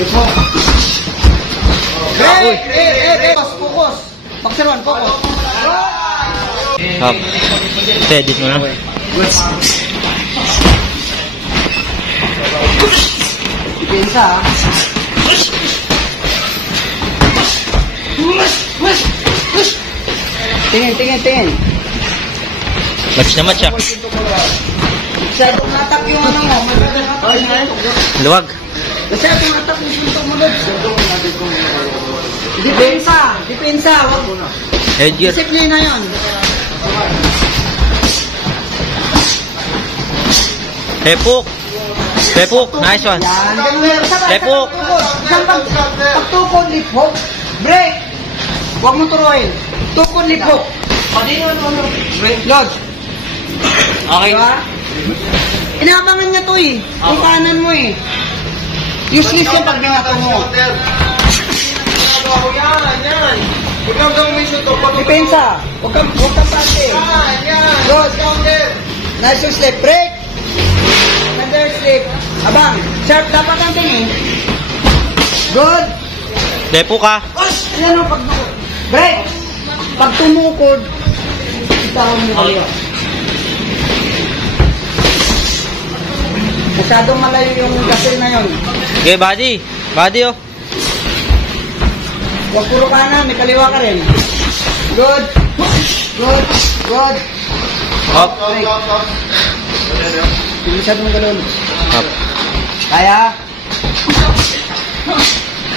Focus. Boxer 1, focus. Up. Edit mo na. Pensa. Tingin. Match na match ah. Masyadong natak yung ano mo. Luwag. Masyadong natak yung suntok mo doon. Depensa. Headgear. Isip niya na yun. Tepuk. Nice one. Yan. Ganun. Tepuk. Isang pagtukod, lip-hook. Break. Huwag mo turuin. Tukod, lip-hook. Lodge. Okay. Diba? Inabangan niya to eh. Kung kanan mo eh. Useless yung pag binato mo. Depensa. Huwag kang pante. Good. Nice yung slip. Break. Another slip. Abang. Sharp. Dapat ang tingin. Good. Tepuk ka. Ayan o. Break. Pag tumukod, itawan mo kayo. Masyadong malayo yung gasil na yun. Okay, body oh. Huwag puro kanan, may kaliwa ka rin. Good. Up. Bilisad mo galon. Up. Kaya.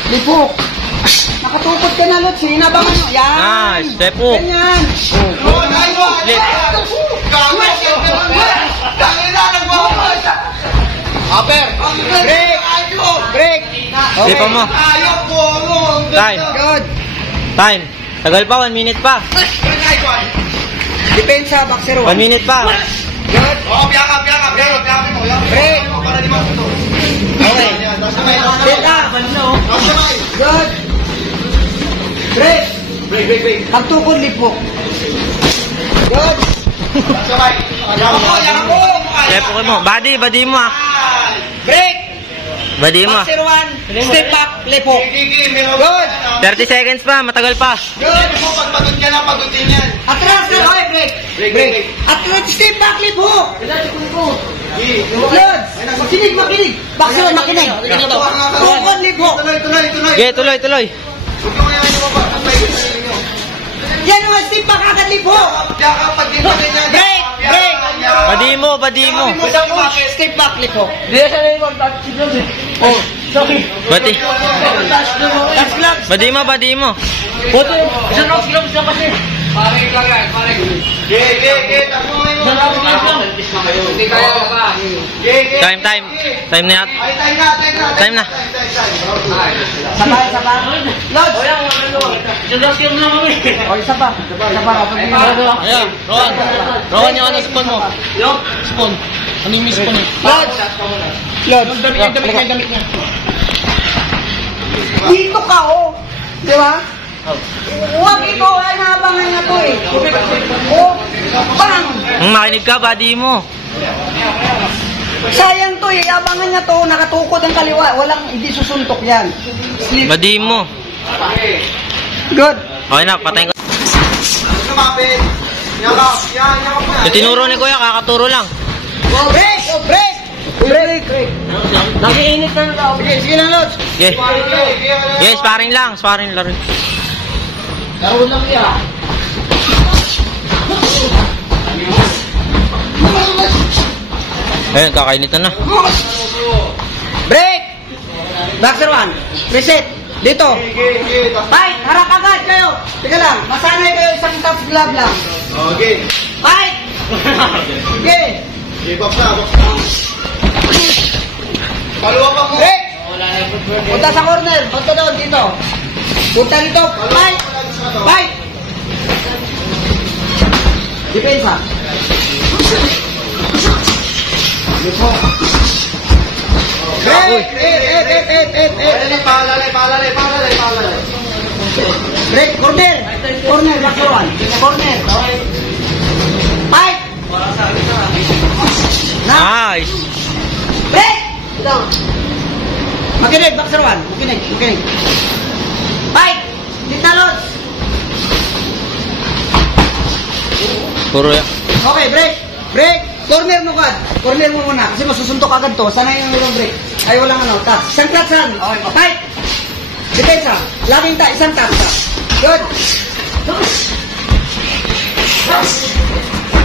Lipok. Nakatukot ka na, Lot. Sinabangan mo. Yan. Nice. Tepuk. Ganyan. Flip. Upper. Break. Flip mo. Time. Good. Time. Tagal pa, 1 minute pa. Depensa, boxer 1. 1 minute pa. Good. Break. Okay. Teka. Good. Break. Pagtukod, lipok. Good. Tepuk mo. Body mo ah. Break. Body mo. Boxer 1. Step back, lipok. Good. 30 seconds pa, matagal pa. Good. Atras na. Okay, break. Atras, step back, lipok. Good. Makinig. Boxer 1, makinig. Tukod, lipok. Okay, tuloy. Yan o, step back agad, lipok. Break. Body mo. Step back, lipok. Oh, sorry. Bati. That's gloves. Body mo. Isang gloves lang kasi. Time na yan. Time na. Sabay. Lodge. O, isa pa. Ayan, Rowan yung ano spawn mo. Spawn. Ano yung spawn mo? Lodge. Damit niya. Dito ka, oh. Di ba? Huwag ito, ay nabangan na to eh. Oh, bang! Makinig ka, body mo. Sayang to eh, abangan niya to, nakatukod ang kaliwa. Hindi susuntok yan. Sleep. Body mo. Good. Okay na, patayin ko. Yung tinuro ni Kuya, kakaturo lang. Break. Nag-iinit na na tao. Sige lang, Lodge. Okay, sparring lang. Laro lang yan. Ayun, kakainitan na. Break! Boxer 1. Reset. Dito. Fight! Harap agad kayo. Teka lang. Masanay kayo isang top glove lang. Okay. Fight! Okay. Box na. Paluwa pa mo. Break! Punta sa corner. Punta doon dito. Punta dito. Fight! Fight! Depensa. Break! Palale. Break! Corner! Boxer 1. Corner. Fight! Nice. Break! Makinig, boxer 1. Makinig. Fight! Dito, Lods. Puro yan. Okay, break. Corner mo agad. Corner mo muna. Kasi masusuntok agad to. Sana yung walang break. Ay, walang ano. Tap. Isang tap saan? Okay, fight. Depensa. Laging tap. Isang tap. Good.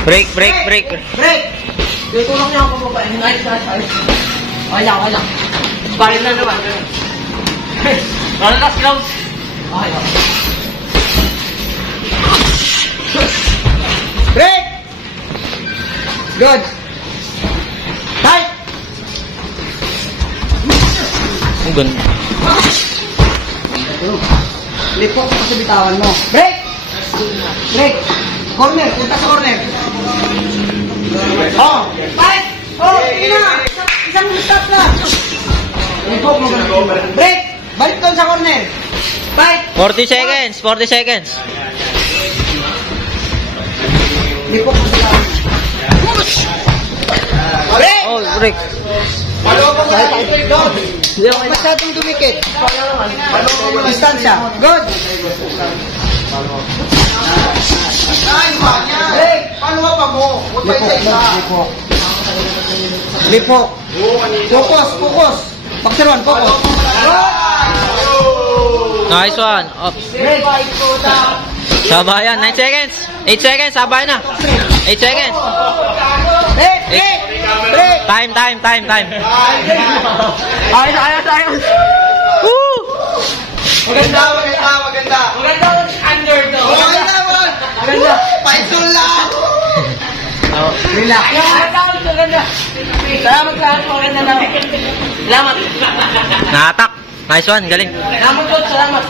Break. Dito lang niya ako pababa. Nice. Okay lang. Sparring na naman. Last round. Okay. Break! Good. Fight! Ang ganda. Lipo ko sa bitawan mo. Break! Corner. Punta sa corner. Oh! Fight! Oh! Sige na! Isang stop lang. Lipo mo. Break! Balik doon sa corner. Fight! 40 seconds. Lipo ko sa bitawan. Break! Oh, break. Dalawa pa mo. Good. Masyadong dumikit. Distansya. Good. Break. Dalawa pa mo. Huwag pa isa-isa. Lipo. Focus. Boxer 1, focus. Nice one. Up. Break. Sabayan. 9 seconds. 8 seconds. Sabay na. 8 seconds. Break. Time. Ayos. Woo! Maganda. Maganda under to. Maganda. Paisol lang. Relax. Maganda. Salamat. Natak. Nice one. Galing. Salamat.